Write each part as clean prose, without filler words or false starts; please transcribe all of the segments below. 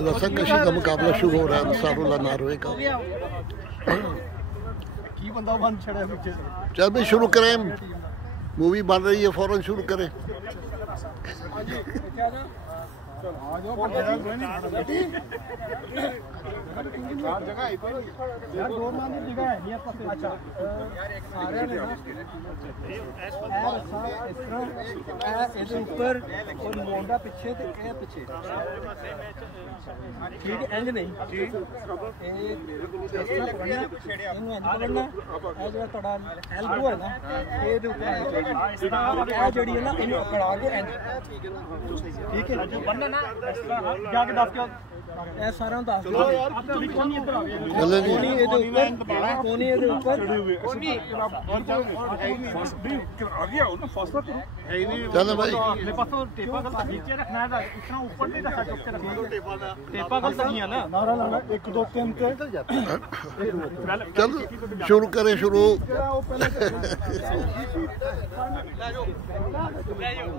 रस्साकशी का मुकाबला शुरू हो रहा है अंसारुल्लाह नार्वे का। चल भी शुरू करें, मूवी बन रही है, फौरन शुरू करें। ऊपर और मोंडा पिछे ते ए पिछे, ठीक है? इंज नहीं, ठीक इस तरह पकड़ना, इनू इंज पकड़ना, ए जो तड़ा एल्बो है ना, ए दे ऊपर ए जड़ी है ना, इनू पकड़ा के इंज, ठीक है? बनना ना जाके दस के ए सारा दस दो यार, कोनी इधर आ गया, कोनी ए दे ऊपर, कोनी ए दे ऊपर, कोनी फर्स्ट भी आ गया ना, फर्स्ट तो है ही नहीं। चलो भाई, मेरे पास तो टेपा गल नीचे रखना है, इतना ऊपर नहीं रखा, चुप के रखना टेपा गल नहीं है ना। नारा लाना 1 2 3 के चलो शुरू करें, शुरू।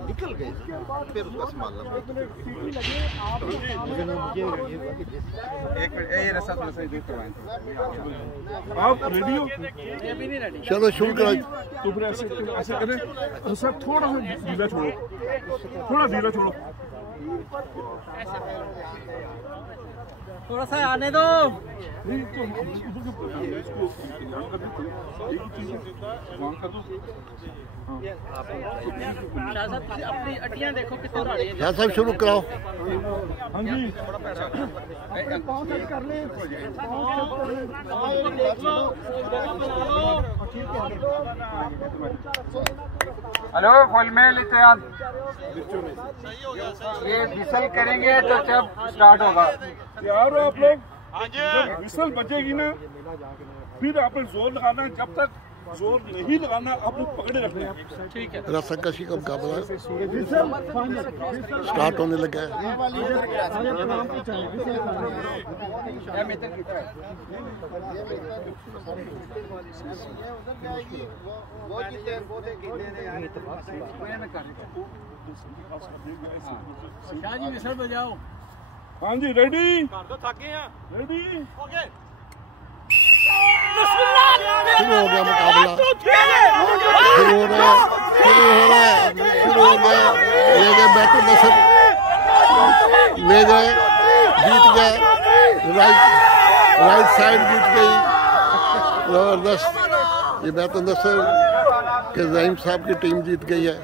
निकल गए फिर उसका संभाल लो। एक मिनट, ये रस्सा थोड़ा सा दूर करवाएं। आप रेडी हो? चलो शुरू करो। तो फिर ऐसे करें, सर थोड़ा सा ढीला छोड़ो, थोड़ा ढीला छोड़ो, थोड़ा सा आने दो। अपनी अटियां देखो कितने रही है। यहाँ सब शुरू कराओ। हाँ जी, कर ले। हेलो, फुल मेल इत्तेहाद, ये विसल करेंगे तो जब स्टार्ट होगा। तैयार हो आप लोग? विसल बजेगी ना, फिर आपने जोर लगाना, जब तक जोर नहीं लगाना आप लोग पकड़े रखने हैं, ठीक है? रस्साकशी का मुकाबला स्टार्ट होने लगा है। विसल बजाओ। हाँ जी, रेडी? रेडी? शुरू हो गया मुकाबला, शुरू हो गया, शुरू हो गया। ले गए बैतुल नसर, ले गए, जीत गए, राइट साइड जीत गई, जबरदस्त। ये बैतुल नसर के ज़हीम साहब की टीम जीत गई है।